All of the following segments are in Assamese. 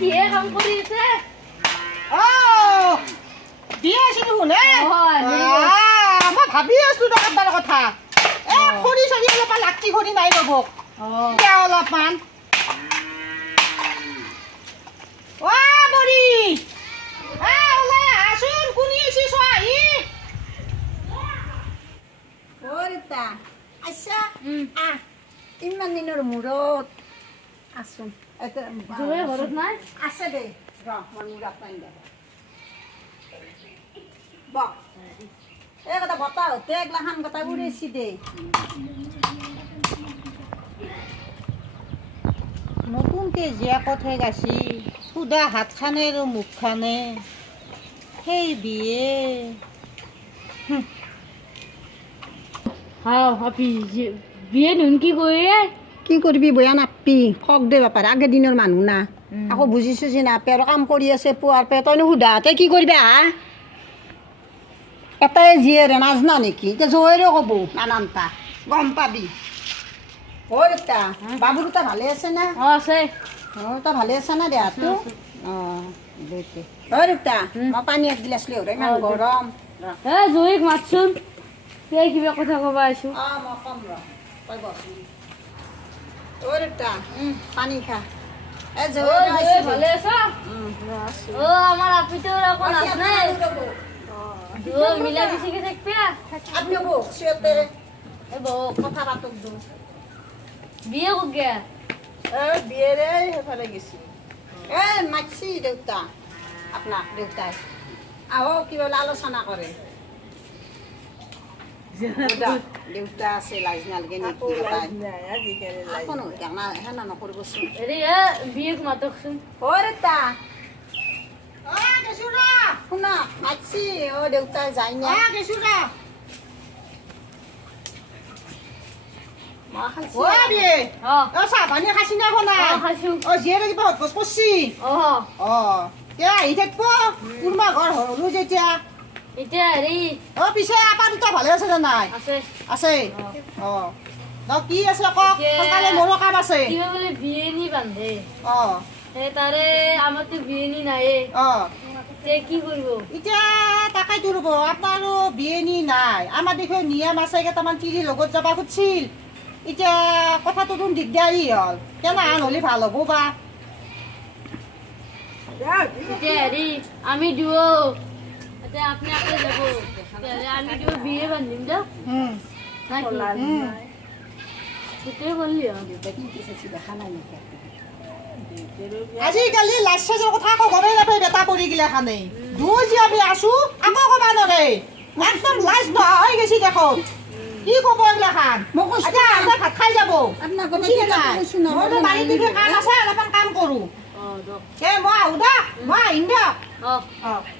কি হে কাম কৰি আছে বিয়ে আছিল শুনে মই ভাবি আছো তাৰ কথা খৰি চৰি অলপমান লাকি খৰি নাই ৰ'ব অলপমান বৰি ওলাই আহচোন কোনি আছি চোৱা আহি ৰীতা আচ্ছা ইমান দিনৰ মূৰত আছো ঘৰত নাই আছে দে মই মূৰত নাই দে এই কথা বতাহ হতে এগলাখান কথা উড়েছি দে নতুনকে জীয়াকতহে গাছি সুদা হাতখানে আৰু মুখখানে সেই বিয়ে বিয়ে নুন কি কৰে কি কৰিবি বয়া নাপি হক দে বাপাৰ আগে দিনৰ মানুহ না আকৌ বুজি চুজি নাপে আৰু কাম কৰি আছে পুৱাৰ পে তইনো সুধাতে কি কৰিবি এটাই জীয়েৰে নাজনা নেকি এতিয়া জয়েৰে ক'ব নানানটা গম পাবি ৰীতা বাবু দুটা ভালে আছে না আছে তই ভালে আছা না দেহাটো ৰীতা মই পানী এক গিলাচ লৈ ইমান গৰম জয়ীক মাতচোন কিবা কথা ক'ব আছো মই কম তই বচোন ৰীতা পানী খা ভালে আছা আমার আপিটোর এখন আছে মিলা মিশিকে থাকবে আপনি বক সিতে কথা পাতক দু বিয়ে কো গে বিয়ে রে হেফালে গেছি মাছি দেউতা আপনার দেউতাই আহো কিবা আলোচনা করে দেউতা আছে লাজ নালগে নেকি কোনো হেনা নকৰিবচোন বিয়েক মাতকচোন ৰীতা শুনা মাতছি দেউতা যায় না চাহ পানী খাইছি না শুনা জীয়েৰে কিবা হতভোজ কৰছি আহি থাকিব কোনোবা ঘৰ হলো যেতিয়া এতিয়া হেৰি পিছে আপা দুটা ভালে আছে নে নাই আছে কি আছে কওক সকালে মোৰো কাম আছে কিবা বোলে বিয়েনি বান্ধে তাৰে আমাৰতো বিয়েনি নাই কি কৰিব এতিয়া তাকেইতো ৰ'ব আপোনাৰো বিয়েনি নাই আমাৰ দেখোন নিয়ম আছে কেইটামান তিৰিৰ লগত যাব খুজিছিল এতিয়া কথাটো তোন দিগদাৰী হ'ল কেনেহান হ'লে ভাল হ'ব বা এতিয়া হেৰি আমি দুয়ো আপনি আপনি যাব আমি কিবা বিয়ে বান্ধিম দে গোটেই বললি আজিকালি লাজ চাজৰ কথা আকৌ গমেই নাপায় বেটা পৰি গিলা খানে দুই যে আমি আছো আকৌ ক'বা নৰে একদম লাজ নোহোৱা হৈ গৈছি দেখো কি ক'ব এইগিলা খান ভাত খাই যাব বাৰীত কাম আছে অলপমান কাম কৰো মই আহো দা মই আহিম দিয়ক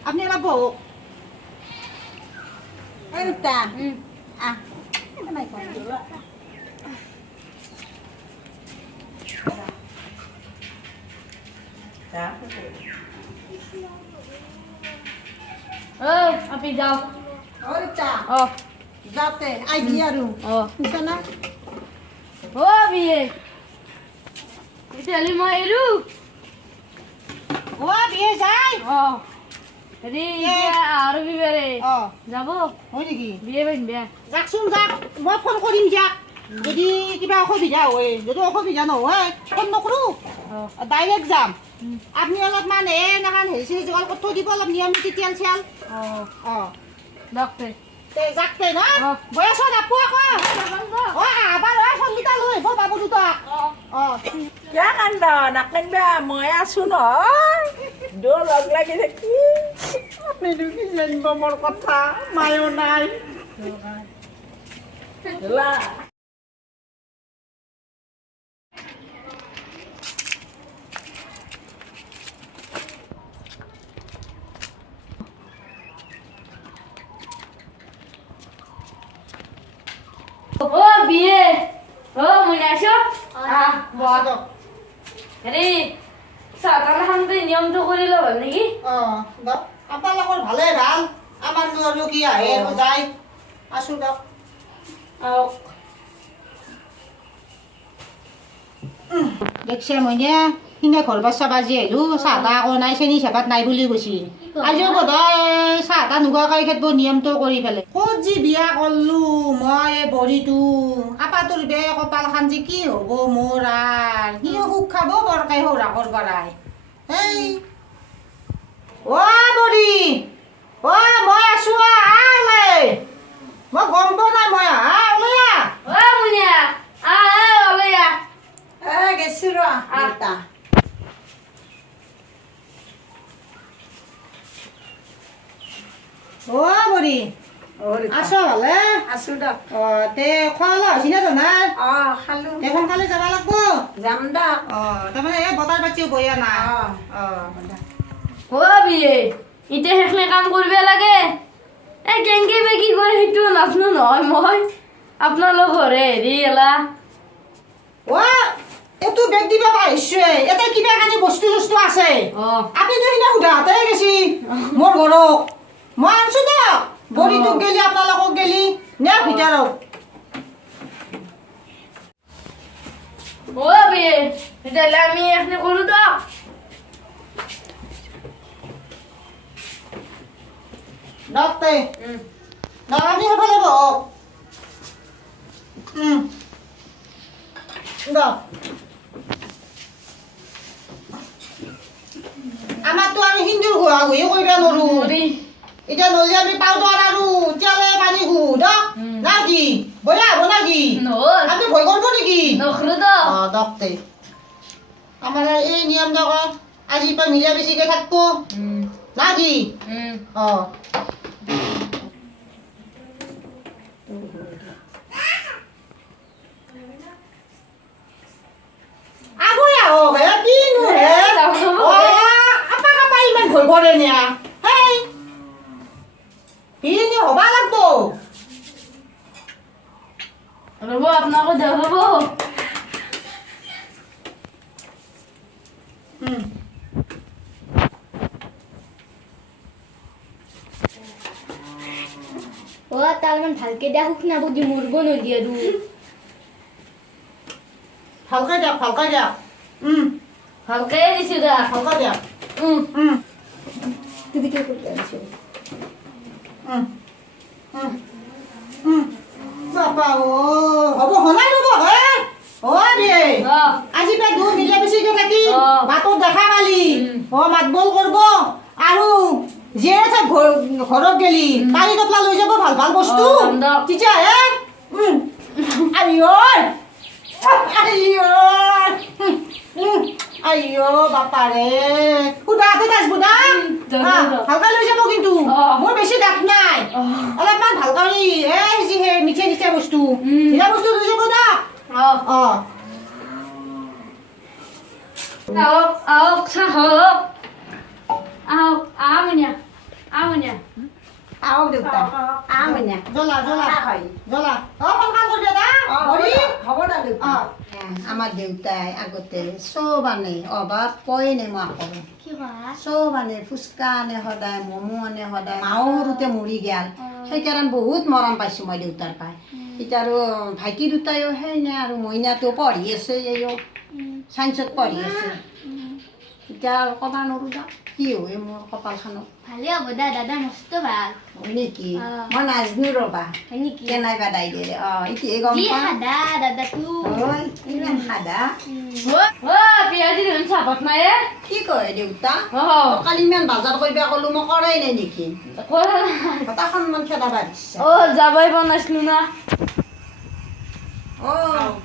আপুনি অলপ বহক ৰীতা আপনি যাও ৰীতা যাতে আইবি আৰু শুনছ না বিয়ে তেতিয়াহ'লে মই এৰো বিয়ে যায় আৰু বিবাৰে যাব হয় নেকি বিয়ে বান্ধিবা যাকচোন যাক মই ফোন কৰিম যাক যদি কিবা অসুবিধা হয় যদি অসুবিধা নহয় ফোন নকৰোঁ ডাইৰেক্ট যাম আপুনি অলপমান এনেকৈ হেৰি চেৰি যোগাৰ কৰি থৈ দিব অলপ নিয়ম নীতি তেল চেল ডাক্তৰ যাকতে ন বয়সত আপু আকৌ আবাৰ সংগীতা লৈ আহিব বাবু দুটাক কিয় কান্দ নাকান্দিবা মই আছো নহয় দৌ লগ লাগি থাকি আপুনিতো কি জানিব মোৰ কথা মায়ো নাই বিয়ে মনে আছো হেৰি চাহতালা খানতে নিয়মটো কৰি লওঁ ভাল নেকি আপোনালোকৰ ভালে ভাল আমাৰ আৰু কি আহে আৰু যায় আছো দিয়ক দেখছে মইনে সিনে ঘৰ বাচ্চা বাজি আহিলোঁ চাহ তাহ আকৌ নাই চেনি চাহপাত নাই বুলি কৈছি আজিও বোধহয় চাহ তাহ নোখোৱাকৈ খেদব নিয়মটো কৰি পেলাই ক'ত যি বিয়া কৰিলোঁ মই এই বৰিটো আপাটোৰ বেয়া কপালখান যে কি হ'ব মোৰ আৰু সিও সুখ খাব বৰকাই সৌৰাকৰ পৰাই এই বৰি মই আছোঁ আলে মই গম পোৱা নাই মই ওলাই মুনিয়া ওলাইয়া গেছি ৰ দেউতা বৰি আছ ভালে আছো দক তে খোৱা লোৱা হৈছি না তোমাৰ খালো তে সোনকালে যাব লাগব যাম দক তাৰমানে এই বতাৰ পাতিও বয়া নাই বিয়ে এতিয়া সেইখিনি কাম কৰিব লাগে কেংকে বে কি কৰে সেইটো নাজানো নহয় মই আপোনালোকৰে হেৰি এলা এইটো বেগ দিব পাৰিছে ইয়াতে কিবা কানি বস্তু চস্তু আছে আপুনিতো সিদিনা সোধাতে গেছি মোৰ ঘৰক মই আনছো দিয়ক বৰিটোক গেলি আপোনালোকক গেলি নে ভিতৰত বিয়ে তেতিয়াহ'লে আমি এইখিনি কৰোঁ দিয়ক দকতে আপুনি সেইফালে বহক দক আমাৰতো আমি হিন্দুৰ ঘোৱা ঘুহি কৰিব নোৱাৰো এতিয়া নলি আমি পাউডাৰ আৰু তেলে পানী ঘুহো দক না কি বয়া হ'ব না কি আপুনি ভয় কৰিব নেকি দকতে আমাৰ এই নিয়ম দক আজিৰ পৰা মিলা বেছিকে থাকব না কি ভয় নিয়া হেই ইনি হবা লাগব ৰ'ব আপোনাকো দেখাব তাৰমান ভালকে দিয়া সুখ নাবুদি মৰিব নদী আৰু ভালকে দিয়ক ভালকে দিছো দা ভালকে দিয়ক তুমি কি কৰি আছো বাপা হ'ব হনাই ৰ'ব হে আজি পৰা দূৰ মিলা বেছিকে থাকি বাটত দেখা পালি মাত বল কৰিব আৰু যিয়ে থাক ঘৰত গেলি পানী টপলা লৈ যাব ভাল ভাল বস্তু তেতিয়া হে আইও বাপাৰে সুদাতে থাকবো না ভালকে লৈ যাব কিন্তু মোৰ বেছি দাঁত নাই অলপমান ভাল কৰি এই যি মিঠা মিঠা বস্তু মিঠা বস্তু লৈ যাব না আহক চাহ আহক আহক দেউতা মানে জ্বলা সোনকাল কৰি দে হ'ব দা দেউতা আমাৰ দেউতাই আগতে চব আনে অভাৱ কয় নে মই চব আনে ফুচকা আনে সদায় ম'ম' আনে সদায় মাও সৰুতে মৰি গেল সেইকাৰণে বহুত মৰম পাইছোঁ মই দেউতাৰ পাই এতিয়া আৰু ভাইটি দুটাইও সেই নে আৰু মইনাটো পঢ়ি আছে এইও চাইন্সত পঢ়ি আছে এতিয়া আৰু ক'বা নোৱাৰোঁ দা কি হয় মোৰ কপালখনত ভালে হ'ব দা দাদা মস্ত ভাল হয় নেকি মই নাজনো ৰ'বা হয় নেকি কেনাইবা দাই দে এতিয়া গম কি পাওঁ সাদা দাদাটো ইমান সাদা পিয়াজি দেখোন চাহপাত নাই কি কয় দেউতা কালি ইমান বজাৰ কৰিব ক'লো মই কৰাই নাই নেকি কথাখনমান খেদাবা দিছে যাবই বনাইছিলো না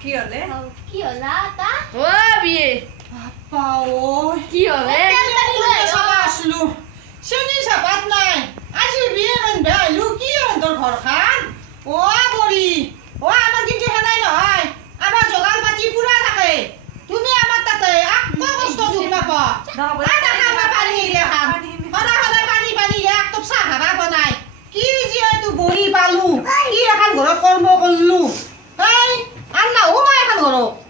কি হ'লে কি হ'লা তা বিয়ে কি হ'লে আছিলো চেনি চাহপাত নাই আজি বিয়ে বেয়া আহিলো কি তোৰ ঘৰখন বৰি আমাৰ কিন্তু সেনাই নহয় আমাৰ যোগাৰ পাতি পুৰা থাকে তুমি আমাৰ তাতে আকৌ কষ্ট দুখ নাপা পানী সদায় পানী এক টপ চাহ খাবা বনাই কি যিহেতু বৰি পালো কি এখন ঘৰত কৰ্ম কৰিলো এই আন নাহো মই এখন ঘৰত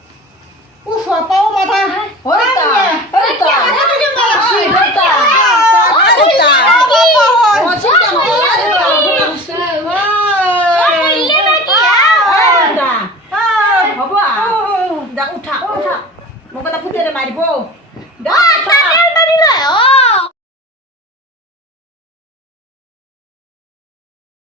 পাও মাথা উঠা মোক এটা ফুটেৰে মাৰিব তাকেল পানী লৈ